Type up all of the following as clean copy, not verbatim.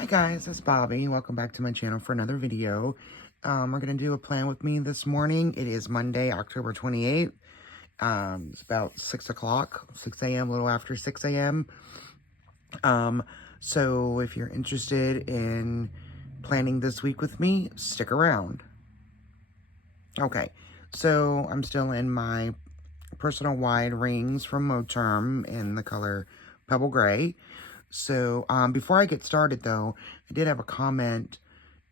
Hi guys, it's Bobby. Welcome back to my channel for another video. We're going to do a plan with me this morning. It is Monday, October 28th. It's about 6 o'clock, 6 a.m., a little after 6 a.m. So if you're interested in planning this week with me, stick around. Okay, so I'm still in my personal wide rings from Moterm in the color Pebble Gray. So, before I get started, though, I did have a comment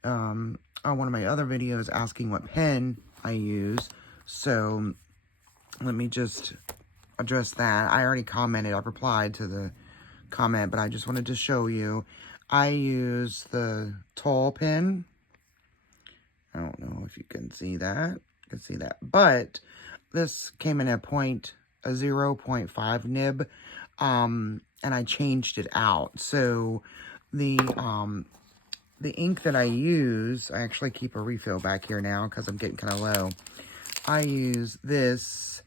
on one of my other videos asking what pen I use. So, let me just address that. I already commented. I've replied to the comment, but I just wanted to show you. I use the tall pen. I don't know if you can see that. You can see that. But this came in a 0.5 nib. And I changed it out. So the ink that I use, I actually keep a refill back here now because I'm getting kind of low. I use this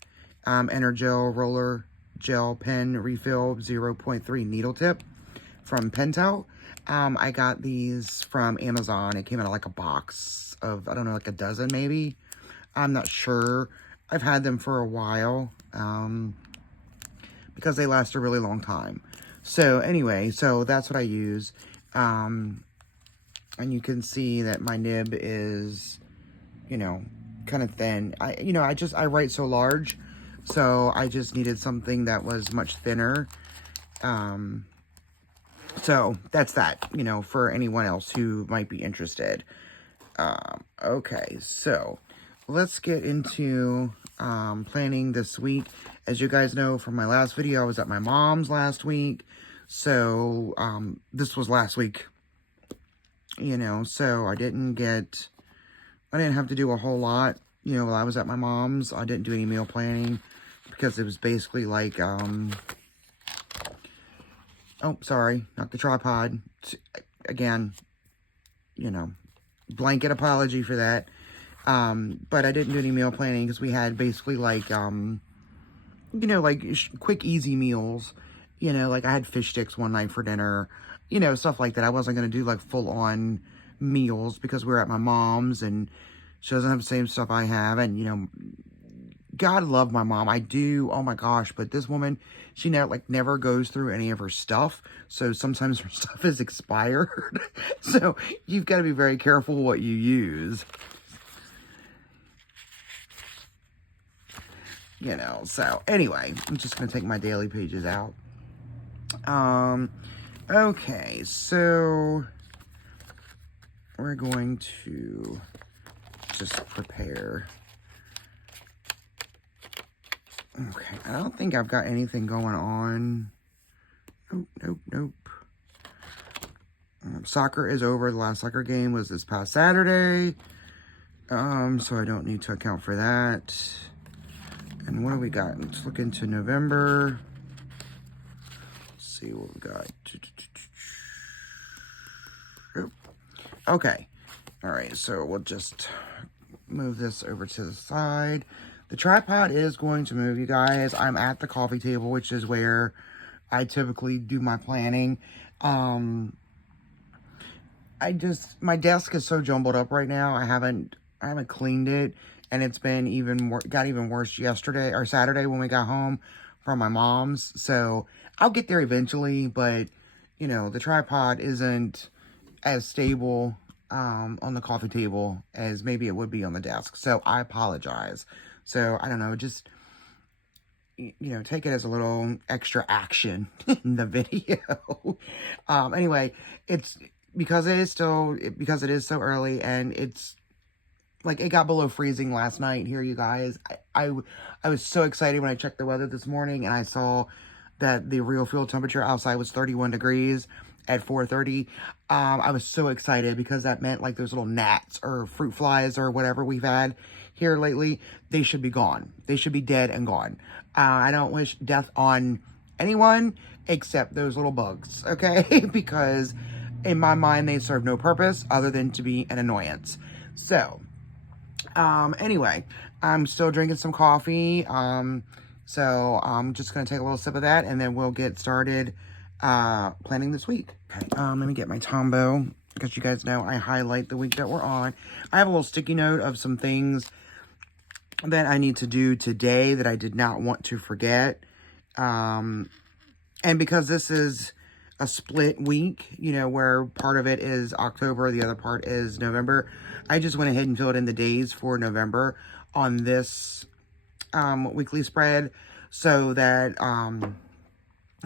Energel Roller Gel Pen Refill 0.3 needle tip from Pentel. I got these from Amazon. It came in like a box of, I don't know, like a dozen maybe. I'm not sure. I've had them for a while. Because they last a really long time. So anyway, so that's what I use. And you can see that my nib is, you know, kind of thin. I write so large, so I just needed something that was much thinner. So that's that, you know, for anyone else who might be interested. Okay, so let's get into planning this week. As you guys know from my last video, I was at my mom's last week. So this was last week, you know, so I didn't have to do a whole lot, you know, while I was at my mom's. I didn't do any meal planning because it was basically like, oh, sorry, not the tripod. Again, you know, blanket apology for that. But I didn't do any meal planning because we had basically like, you know, like quick, easy meals. You know, like I had fish sticks one night for dinner, you know, stuff like that. I wasn't going to do like full on meals because we were at my mom's and she doesn't have the same stuff I have. And, you know, God love my mom. I do. Oh my gosh. But this woman, she never goes through any of her stuff. So sometimes her stuff is expired. So you've got to be very careful what you use. You know, so anyway, I'm just going to take my daily pages out. Okay, so we're going to just prepare. Okay, I don't think I've got anything going on. Nope. Soccer is over. The last soccer game was this past Saturday. So I don't need to account for that. And what do we got? Let's look into November. Let's see what we got. Okay. All right, so we'll just move this over to the side. The tripod is going to move, you guys. I'm at the coffee table, which is where I typically do my planning. My desk is so jumbled up right now. I haven't cleaned it, and it's been got even worse yesterday or Saturday when we got home from my mom's. So I'll get there eventually, but you know, the tripod isn't as stable on the coffee table as maybe it would be on the desk. So I apologize. So I don't know, just, you know, take it as a little extra action in the video. Anyway, it's because it is so early, and it's like it got below freezing last night here, you guys. I was so excited when I checked the weather this morning and I saw that the real field temperature outside was 31 degrees at 4:30. I was so excited because that meant like those little gnats or fruit flies or whatever we've had here lately, they should be gone. They should be dead and gone. I don't wish death on anyone except those little bugs, okay? Because in my mind, they serve no purpose other than to be an annoyance. So, anyway, I'm still drinking some coffee. So I'm just going to take a little sip of that and then we'll get started planning this week. Okay, let me get my Tombow, because you guys know I highlight the week that we're on. I have a little sticky note of some things that I need to do today that I did not want to forget. And because this is a split week, you know, where part of it is October, the other part is November, I just went ahead and filled in the days for November on this weekly spread so that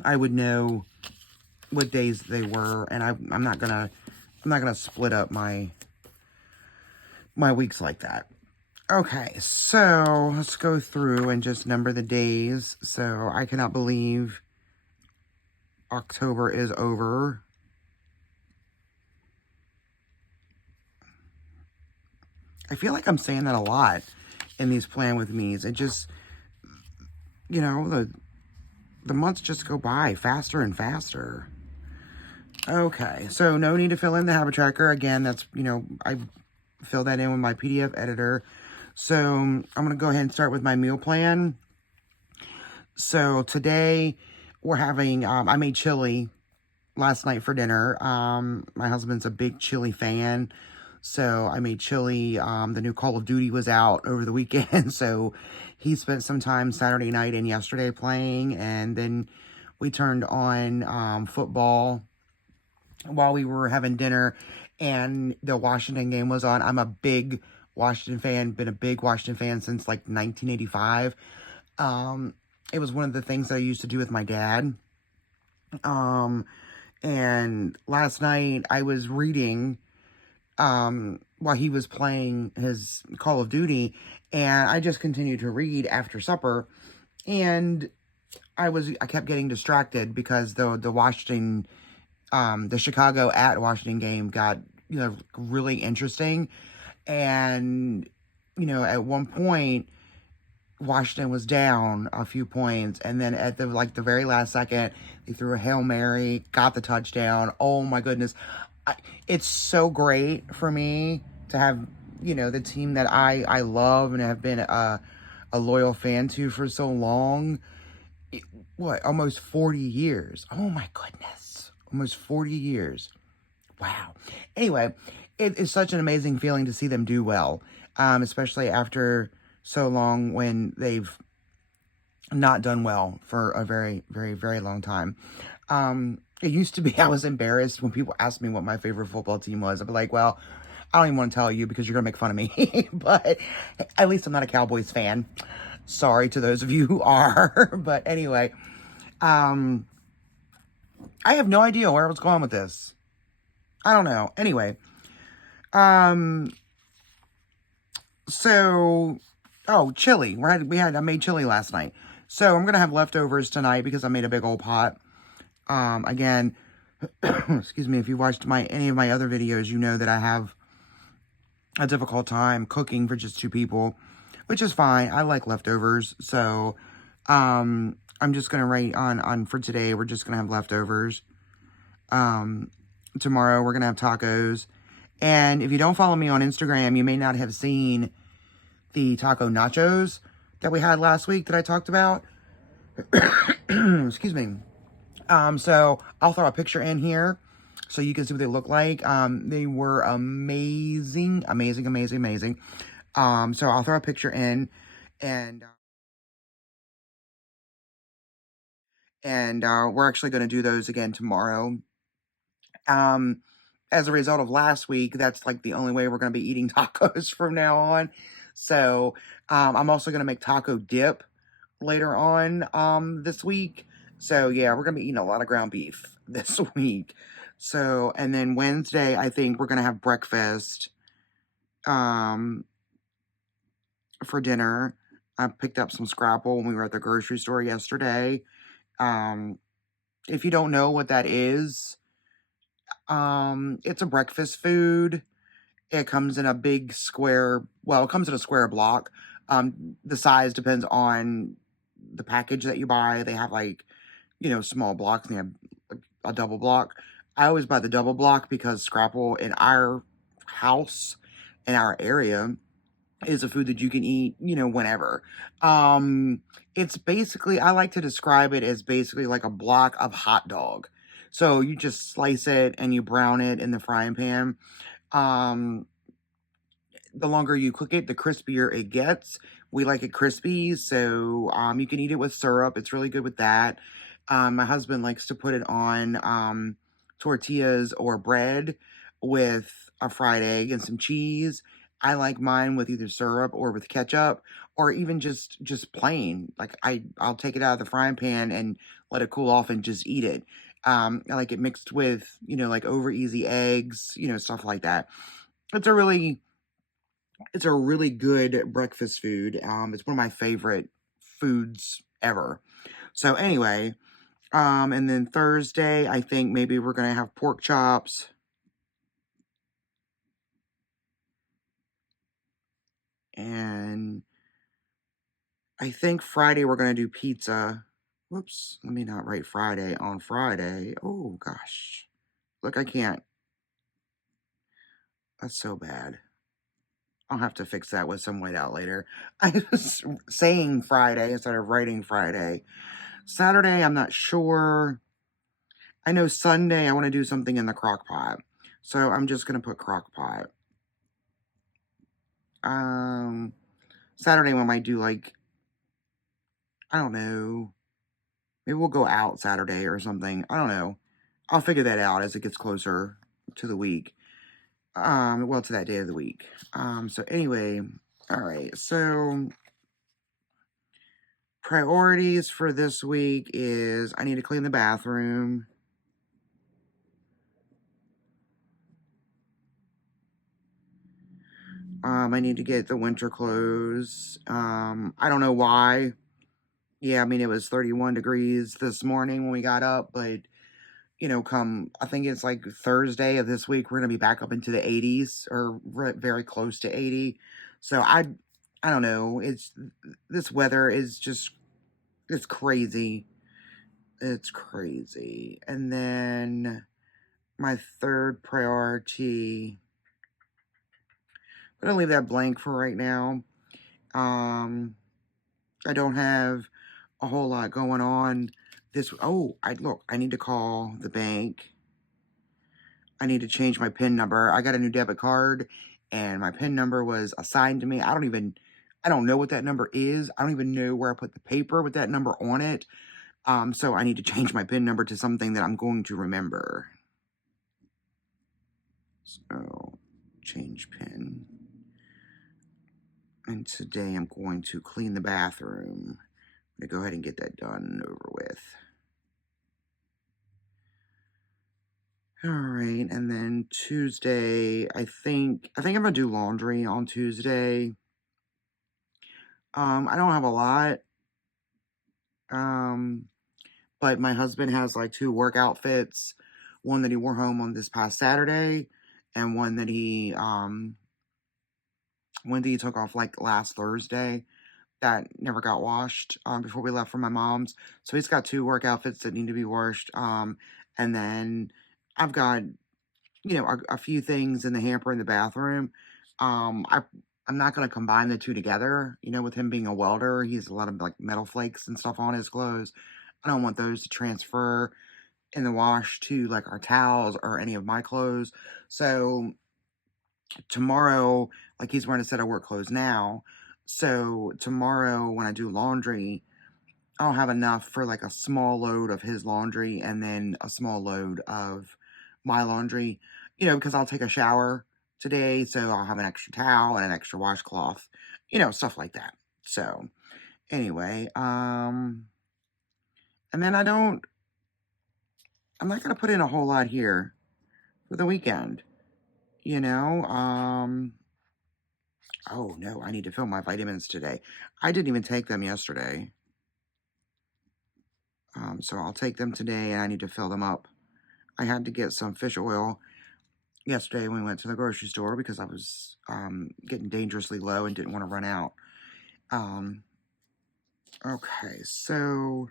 I would know what days they were, and I'm not gonna split up my weeks like that. Okay, so let's go through and just number the days. So I cannot believe October is over. I feel like I'm saying that a lot in these plan with me's. It just, you know, the months just go by faster and faster. Okay, so no need to fill in the habit tracker. Again, that's, you know, I fill that in with my PDF editor. So I'm going to go ahead and start with my meal plan. So today we're having, I made chili last night for dinner. My husband's a big chili fan. So I made chili. The new Call of Duty was out over the weekend. So he spent some time Saturday night and yesterday playing. And then we turned on football while we were having dinner. And the Washington game was on. I'm a big Washington fan. Been a big Washington fan since like 1985. It was one of the things that I used to do with my dad. And last night I was reading while he was playing his Call of Duty, and I just continued to read after supper, and I kept getting distracted because the Washington the Chicago at Washington game got, you know, really interesting. And, you know, at one point Washington was down a few points, and then at the very last second, they threw a Hail Mary, got the touchdown. Oh my goodness. It's so great for me to have, you know, the team that I love and have been a loyal fan to for so long. Almost 40 years. Oh my goodness. Almost 40 years. Wow. Anyway, it is such an amazing feeling to see them do well, especially after so long when they've not done well for a very, very, very long time. It used to be I was embarrassed when people asked me what my favorite football team was. I'd be like, well, I don't even want to tell you because you're going to make fun of me. But at least I'm not a Cowboys fan. Sorry to those of you who are. But anyway, I have no idea where I was going with this. I don't know. Anyway, so, chili. I made chili last night. So I'm going to have leftovers tonight because I made a big old pot. Again, excuse me, if you watched any of my other videos, you know that I have a difficult time cooking for just 2 people, which is fine. I like leftovers. So, I'm just going to write on for today. We're just going to have leftovers. Tomorrow we're going to have tacos. And if you don't follow me on Instagram, you may not have seen the taco nachos that we had last week that I talked about. Excuse me. So I'll throw a picture in here so you can see what they look like. They were amazing, amazing, amazing, amazing. So I'll throw a picture in, and we're actually going to do those again tomorrow. As a result of last week, that's like the only way we're going to be eating tacos from now on. So, I'm also going to make taco dip later on, this week. So yeah, we're going to be eating a lot of ground beef this week. So, and then Wednesday, I think we're going to have breakfast, for dinner. I picked up some Scrapple when we were at the grocery store yesterday. If you don't know what that is, it's a breakfast food. It comes in a big square, it comes in a square block. The size depends on the package that you buy. They have like, you know, small blocks, and they have a double block. I always buy the double block because Scrapple in our house, in our area, is a food that you can eat, you know, whenever. It's basically, I like to describe it as basically like a block of hot dog. So you just slice it and you brown it in the frying pan. Um, the longer you cook it, the crispier it gets. We like it crispy, so you can eat it with syrup. It's really good with that. My husband likes to put it on tortillas or bread with a fried egg and some cheese. I like mine with either syrup or with ketchup, or even just plain. Like I'll take it out of the frying pan and let it cool off and just eat it. I like it mixed with like over easy eggs, stuff like that. It's a really it's a really good breakfast food. It's one of my favorite foods ever. So anyway, and then Thursday, I think maybe we're gonna have pork chops, and I think Friday we're gonna do pizza. Whoops, let me not write Friday on Friday. Oh gosh, look, I can't. That's so bad. I'll have to fix that with some whiteout later. I was saying Friday instead of writing Friday. Saturday, I'm not sure. I know Sunday I want to do something in the crock pot. So I'm just going to put crock pot. Um, Saturday we might do like, I don't know. Maybe we'll go out Saturday or something. I don't know. I'll figure that out as it gets closer to the week. Well, to that day of the week. So anyway, all right. So priorities for this week is I need to clean the bathroom. I need to get the winter clothes. I don't know why. Yeah, I mean, it was 31 degrees this morning when we got up, but, come, I think it's like Thursday of this week, we're going to be back up into the 80s or very close to 80. So I don't know. This weather is just, it's crazy. It's crazy. And then my third priority, I'm going to leave that blank for right now. Um, I don't have a whole lot going on I need to call the bank. I need to change my PIN number. I got a new debit card and my PIN number was assigned to me. I don't know what that number is. I don't even know where I put the paper with that number on it. So I need to change my PIN number to something that I'm going to remember. So change PIN. And today I'm going to clean the bathroom. I'm going to go ahead and get that done and over with. All right, and then Tuesday, I think I'm gonna do laundry on Tuesday. I don't have a lot. Um, but my husband has like two work outfits, one that he wore home on this past Saturday, and one that he took off like last Thursday that never got washed before we left for my mom's. So he's got two work outfits that need to be washed. And then I've got a few things in the hamper in the bathroom. Um, I I'm not gonna combine the two together. With him being a welder, he has a lot of like metal flakes and stuff on his clothes. I don't want those to transfer in the wash to like our towels or any of my clothes. So tomorrow, like he's wearing a set of work clothes now. So tomorrow when I do laundry, I'll have enough for like a small load of his laundry and then a small load of my laundry, because I'll take a shower today, so I'll have an extra towel and an extra washcloth, stuff like that. So, anyway, and then I'm not going to put in a whole lot here for the weekend, you know, oh no, I need to fill my vitamins today. I didn't even take them yesterday. So I'll take them today and I need to fill them up. I had to get some fish oil yesterday when we went to the grocery store because I was getting dangerously low and didn't want to run out. Um, okay, so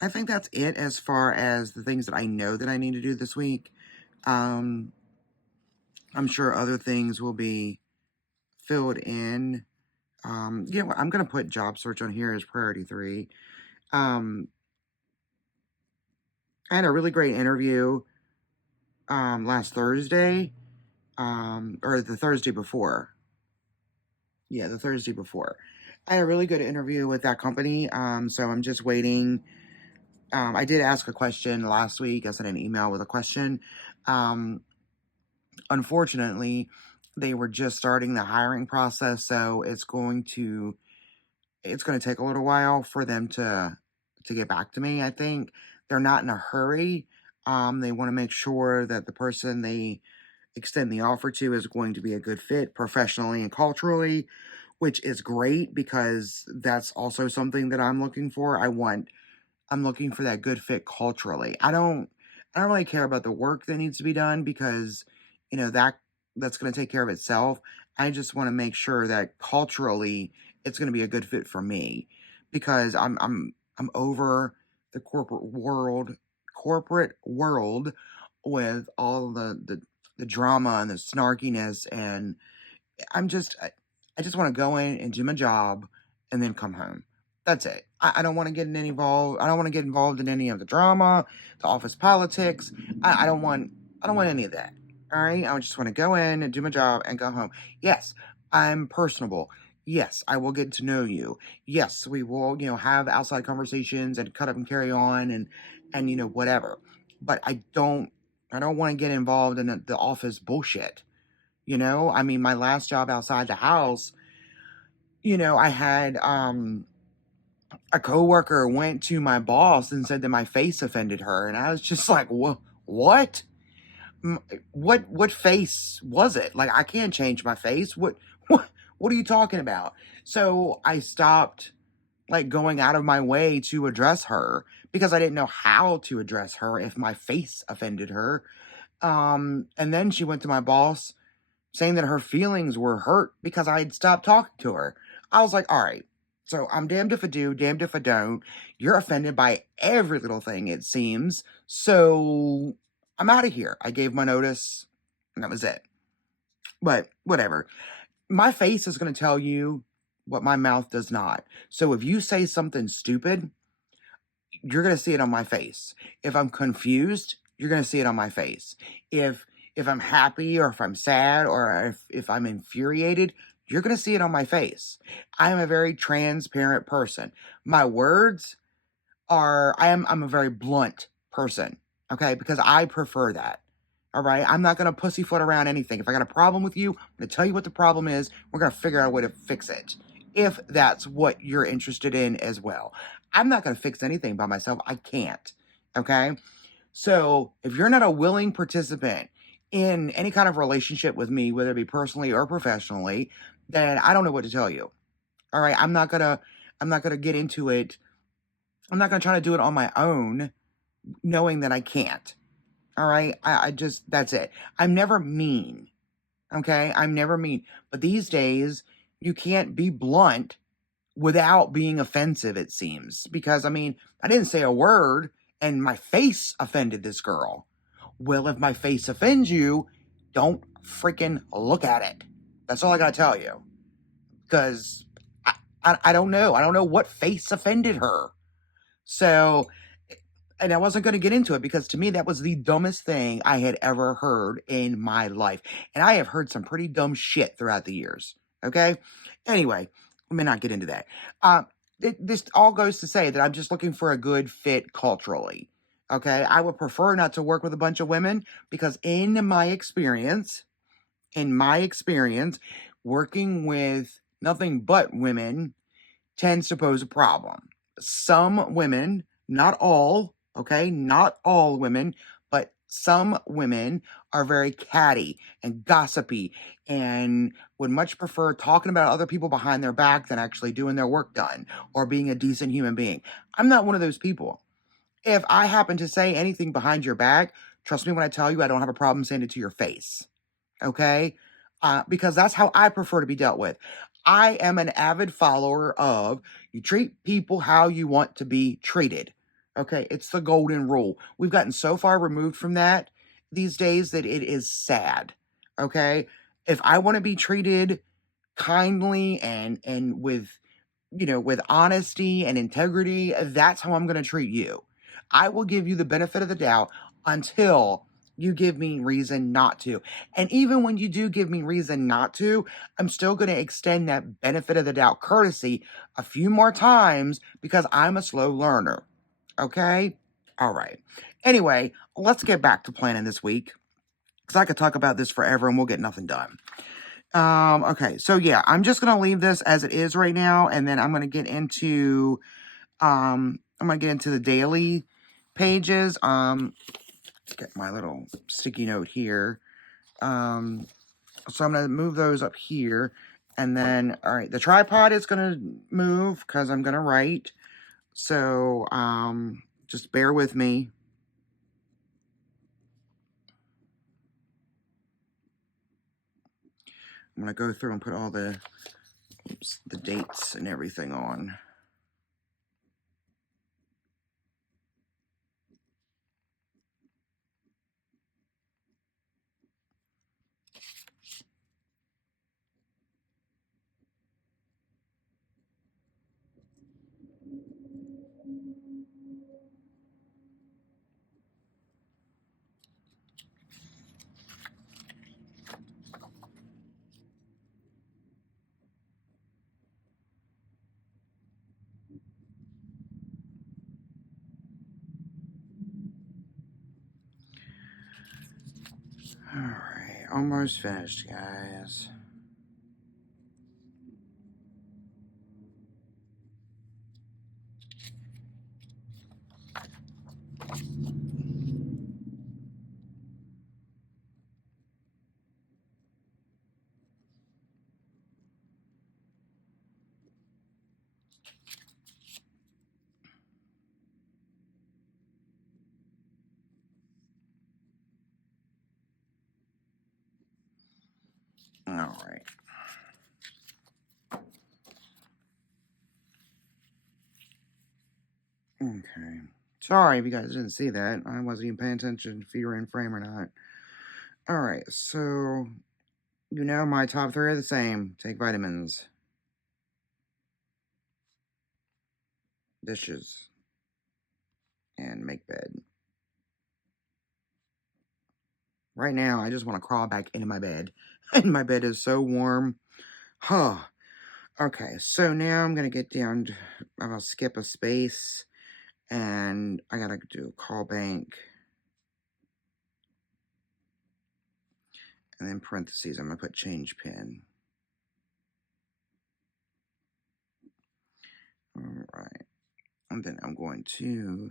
I think that's it as far as the things that I know that I need to do this week. Um, I'm sure other things will be filled in Yeah, well, I'm gonna put job search on here as priority 3. Um, I had a really great interview last Thursday, or the Thursday before. Yeah, the Thursday before. I had a really good interview with that company. So I'm just waiting. I did ask a question last week. I sent an email with a question. Um, Unfortunately, they were just starting the hiring process, so it's going to take a little while for them to get back to me. I think they're not in a hurry. They want to make sure that the person they extend the offer to is going to be a good fit professionally and culturally, which is great because that's also something that I'm looking for. I'm looking for that good fit culturally. I don't really care about the work that needs to be done because that's going to take care of itself. I just want to make sure that culturally it's going to be a good fit for me because I'm over the corporate world with all the drama and the snarkiness, and I just want to go in and do my job and then come home. That's it. I don't want to get in any involved. I don't want to get involved in any of the drama, the office politics. I don't want any of that. All right. I just want to go in and do my job and go home. Yes, I'm personable. Yes, I will get to know you. Yes, we will, have outside conversations and cut up and carry on and whatever. But I don't want to get involved in the office bullshit. I mean, my last job outside the house, I had a coworker went to my boss and said that my face offended her, and I was just like, What? What face was it? Like, I can't change my face. What are you talking about?" So I stopped like going out of my way to address her because I didn't know how to address her if my face offended her. And then she went to my boss saying that her feelings were hurt because I had stopped talking to her. I was like, all right, so I'm damned if I do, damned if I don't. You're offended by every little thing, it seems. So I'm out of here. I gave my notice, and that was it. But whatever. My face is going to tell you what my mouth does not. So if you say something stupid, you're going to see it on my face. If I'm confused, you're going to see it on my face. If I'm happy or if I'm sad or if I'm infuriated, you're going to see it on my face. I am a very transparent person. My words I'm a very blunt person, okay? Because I prefer that. All right? I'm not going to pussyfoot around anything. If I got a problem with you, I'm going to tell you what the problem is. We're going to figure out a way to fix it. If that's what you're interested in as well. I'm not going to fix anything by myself. I can't. Okay? So, if you're not a willing participant in any kind of relationship with me, whether it be personally or professionally, then I don't know what to tell you. All right? I'm not going to get into it. I'm not going to try to do it on my own knowing that I can't. All right. I just, that's it. I'm never mean. Okay. I'm never mean. But these days, you can't be blunt without being offensive, it seems. Because, I mean, I didn't say a word and my face offended this girl. Well, if my face offends you, don't freaking look at it. That's all I got to tell you. Because I don't know. I don't know what face offended her. So, and I wasn't going to get into it because to me, that was the dumbest thing I had ever heard in my life. And I have heard some pretty dumb shit throughout the years. Okay. Anyway, let me not get into that. This all goes to say that I'm just looking for a good fit culturally. Okay. I would prefer not to work with a bunch of women because in my experience, working with nothing but women tends to pose a problem. Some women, not all, okay, not all women, but some women are very catty and gossipy and would much prefer talking about other people behind their back than actually doing their work done or being a decent human being. I'm not one of those people. If I happen to say anything behind your back, trust me when I tell you I don't have a problem saying it to your face. Okay? Because that's how I prefer to be dealt with. I am an avid follower of you treat people how you want to be treated. Okay? It's the golden rule. We've gotten so far removed from that these days that it is sad. Okay? If I want to be treated kindly and with, with honesty and integrity, that's how I'm going to treat you. I will give you the benefit of the doubt until you give me reason not to. And even when you do give me reason not to, I'm still going to extend that benefit of the doubt courtesy a few more times because I'm a slow learner. Okay? All right. Anyway, let's get back to planning this week because I could talk about this forever and we'll get nothing done. Okay, so yeah, I'm just gonna leave this as it is right now, and then I'm gonna get into the daily pages. Get my little sticky note here. So I'm gonna move those up here, and then all right, the tripod is gonna move because I'm gonna write. So just bear with me. I'm gonna go through and put all the dates and everything on. All right, almost finished, guys. All right. Okay. Sorry if you guys didn't see that. I wasn't even paying attention if you were in frame or not. All right, so my top three are the same. Take vitamins, dishes, and make bed. Right now, I just want to crawl back into my bed. And my bed is so warm. Huh. Okay, so now I'm going to get down. I'm going to skip a space. And I got to do a call bank. And then parentheses, I'm going to put change pin. All right. And then I'm going to...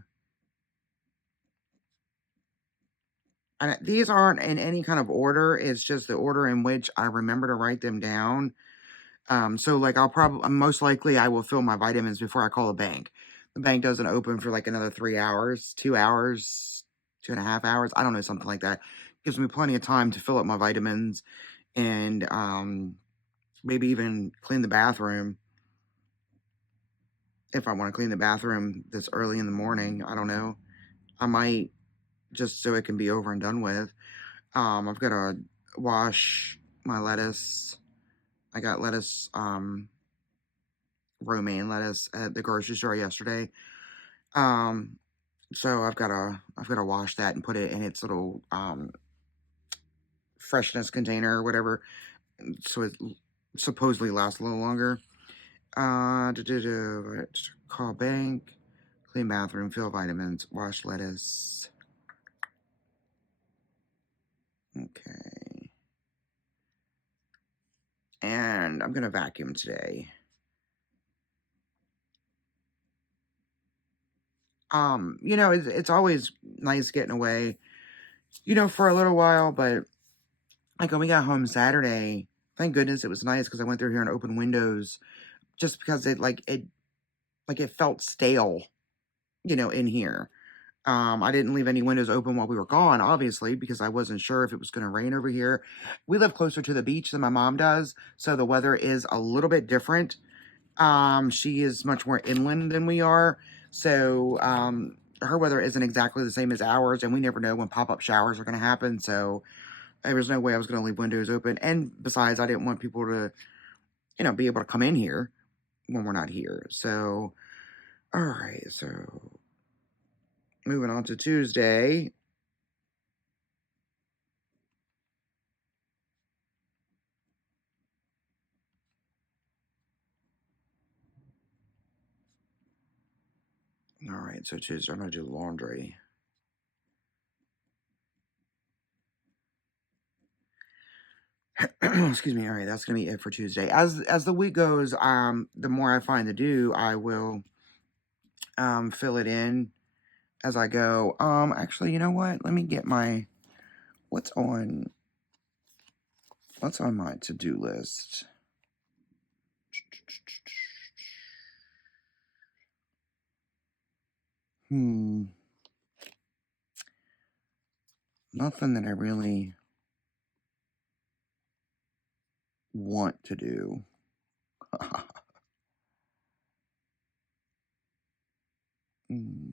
And these aren't in any kind of order. It's just the order in which I remember to write them down. So like most likely I will fill my vitamins before I call a bank. The bank doesn't open for like another 3 hours, 2 hours, 2.5 hours. I don't know, something like that. Gives me plenty of time to fill up my vitamins and maybe even clean the bathroom. If I want to clean the bathroom this early in the morning, I don't know. I might, just so it can be over and done with. I've got to wash my lettuce. I got lettuce, romaine lettuce at the grocery store yesterday. So I've got to wash that and put it in its little freshness container or whatever, so it supposedly lasts a little longer. Call bank, clean bathroom, fill vitamins, wash lettuce. Okay. And I'm gonna vacuum today. It's always nice getting away, for a little while, but like when we got home Saturday, thank goodness it was nice because I went through here and opened windows just because it felt stale, in here. I didn't leave any windows open while we were gone, obviously, because I wasn't sure if it was going to rain over here. We live closer to the beach than my mom does, so the weather is a little bit different. She is much more inland than we are, so her weather isn't exactly the same as ours, and we never know when pop-up showers are going to happen, so there was no way I was going to leave windows open. And besides, I didn't want people to be able to come in here when we're not here. So, all right. So, moving on to Tuesday. All right. So, Tuesday, I'm going to do laundry. Excuse me. All right, that's gonna be it for Tuesday. As the week goes, the more I find to do, I will fill it in as I go. Actually, you know what? Let me get my what's on my to-do list. Nothing that I really want to do. Hmm.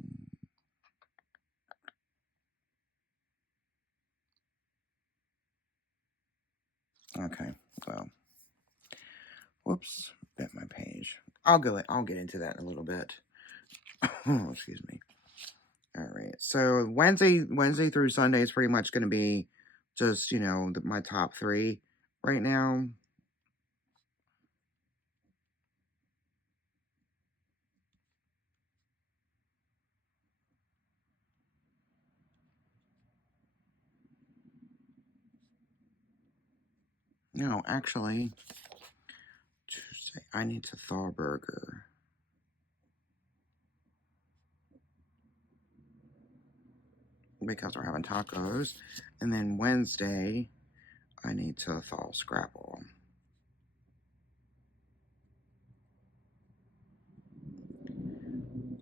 Okay, well, whoops, bent my page. I'll get into that in a little bit. Oh, excuse me. All right. So Wednesday through Sunday is pretty much going to be just, my top 3 right now. No, actually, Tuesday, I need to thaw a burger. Because we're having tacos. And then Wednesday, I need to thaw Scrapple.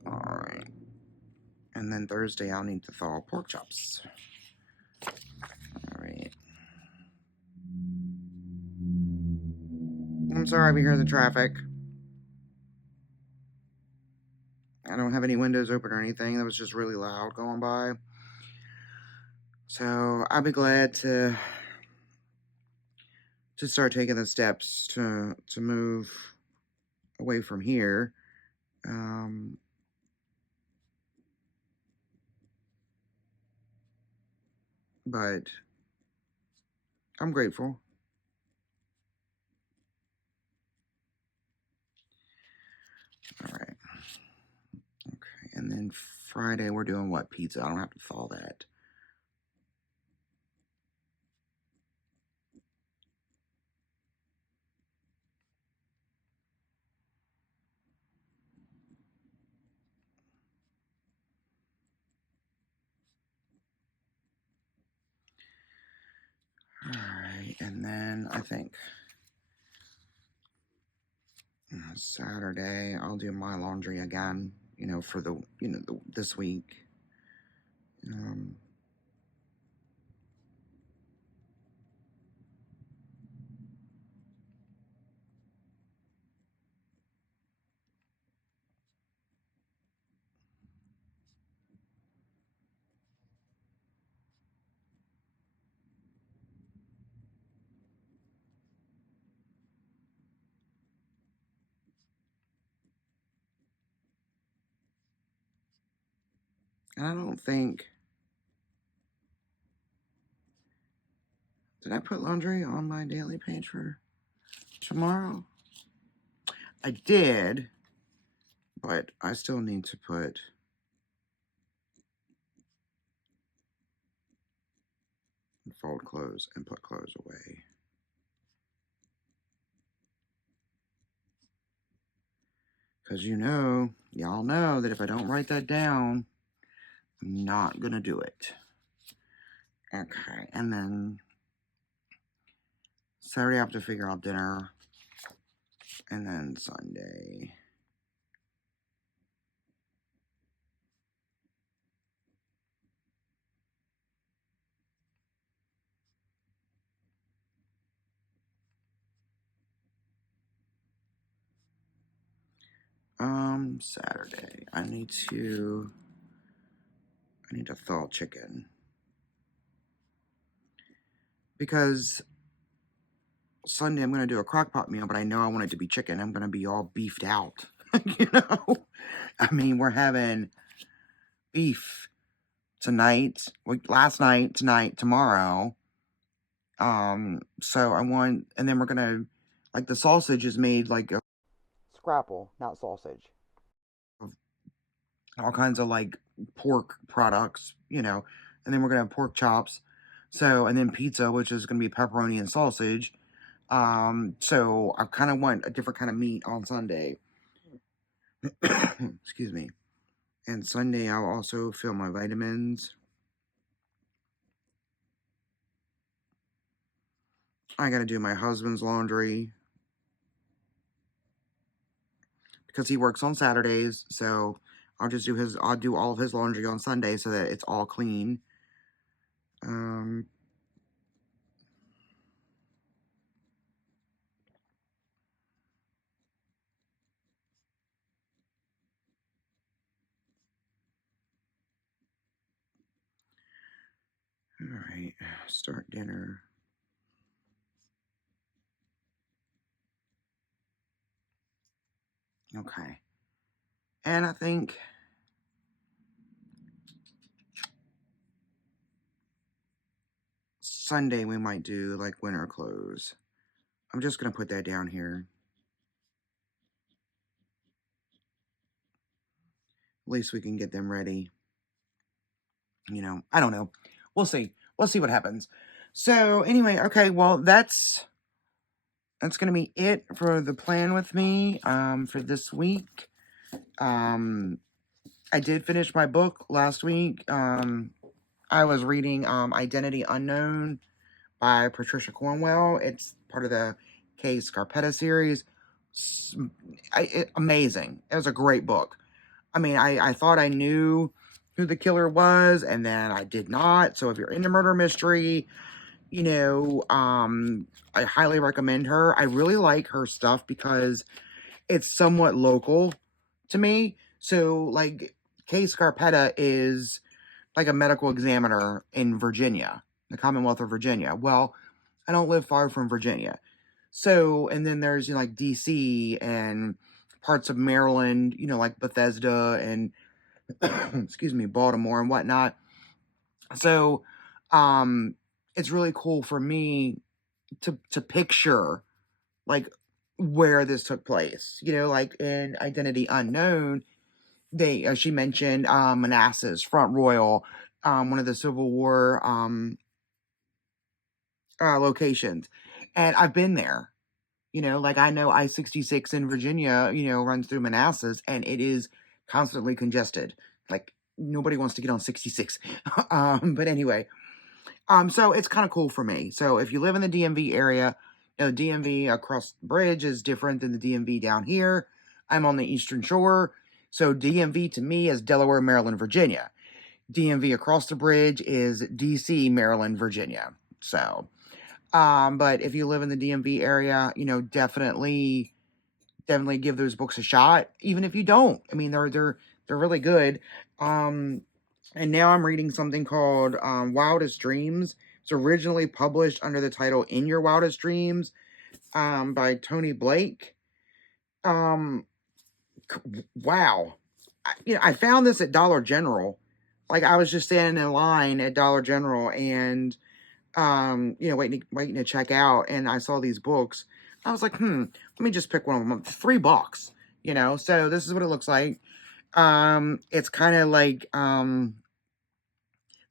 Alright. And then Thursday, I'll need to thaw pork chops. Alright. I'm sorry if you hear the traffic. I don't have any windows open or anything. That was just really loud going by. So I'll be glad to start taking the steps to move away from here. But I'm grateful. All right. Okay. And then Friday, we're doing what? Pizza. I don't have to thaw that. All right. And then I think Saturday, I'll do my laundry again, for this week. And I don't think, did I put laundry on my daily page for tomorrow? I did, but I still need to put fold clothes and put clothes away. Because y'all know that if I don't write that down, I'm not going to do it. Okay, and then Saturday I have to figure out dinner. And then Sunday. Saturday. I need to thaw chicken. Because Sunday I'm going to do a crock pot meal, but I know I want it to be chicken. I'm going to be all beefed out. You know? I mean, we're having beef tonight, last night, tonight, tomorrow. So I want, and then we're going to, like, the sausage is made like a scrapple, not sausage. All kinds of like pork products, you know, and then we're gonna have pork chops. So, and then pizza, which is gonna be pepperoni and sausage. So I kind of want a different kind of meat on Sunday. Excuse me. And Sunday, I'll also fill my vitamins. I gotta do my husband's laundry because he works on Saturdays. So I'll do all of his laundry on Sunday so that it's all clean. Um, all right, start dinner. Okay. And I think Sunday we might do like winter clothes. I'm just going to put that down here. At least we can get them ready. You know, I don't know. We'll see. We'll see what happens. So anyway, okay, well that's going to be it for the plan with me for this week. I did finish my book last week. I was reading Identity Unknown by Patricia Cornwell. It's part of the K. Scarpetta series. Amazing. It was a great book. I mean, I thought I knew who the killer was, and then I did not. So if you're into murder mystery, you know, I highly recommend her. I really like her stuff because it's somewhat local to me. So, like, Kay Scarpetta is like a medical examiner in Virginia, the Commonwealth of Virginia. Well, I don't live far from Virginia. So, and then there's, you know, like DC and parts of Maryland, you know, like Bethesda and, excuse me, Baltimore and whatnot. So, it's really cool for me to picture like where this took place, you know, like in Identity Unknown, she mentioned, Manassas, Front Royal, one of the Civil War, locations. And I've been there. You know, like I know I-66 in Virginia, you know, runs through Manassas and it is constantly congested. Like nobody wants to get on 66. But anyway, so it's kind of cool for me. So if you live in the DMV area, you know, the DMV across the bridge is different than the DMV down here. I'm on the Eastern Shore. So DMV to me is Delaware, Maryland, Virginia. DMV across the bridge is DC, Maryland, Virginia. So, but if you live in the DMV area, you know, definitely give those books a shot. Even if you don't, I mean, they're really good. And now I'm reading something called Wildest Dreams. It's originally published under the title In Your Wildest Dreams, by Tony Blake. Wow, I found this at Dollar General. Like I was just standing in line at Dollar General and you know, waiting to check out, and I saw these books. I was like, let me just pick one of them up. $3, you know. So this is what it looks like. It's kind of like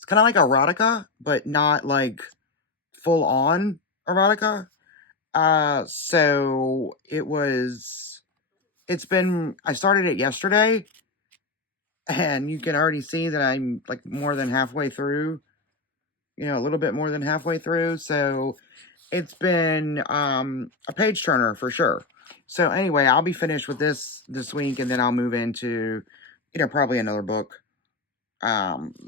erotica, but not like full on erotica. So I started it yesterday, and you can already see that I'm like more than halfway through, you know, a little bit more than halfway through. So it's been a page turner for sure. So anyway, I'll be finished with this week, and then I'll move into, you know, probably another book.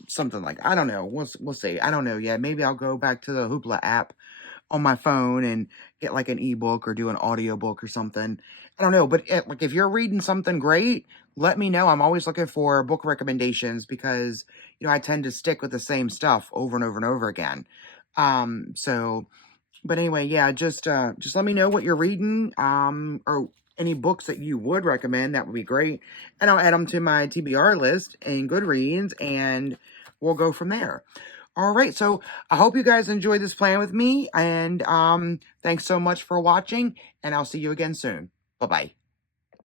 Something like, I don't know. We'll see. I don't know yet. Maybe I'll go back to the Hoopla app on my phone and get like an ebook or do an audiobook or something. I don't know, but like if you're reading something great, let me know. I'm always looking for book recommendations because, you know, I tend to stick with the same stuff over and over and over again. So But anyway, yeah, just let me know what you're reading, or any books that you would recommend. That would be great. And I'll add them to my TBR list in Goodreads, and we'll go from there. All right, so I hope you guys enjoyed this plan with me, and thanks so much for watching, and I'll see you again soon. Bye-bye.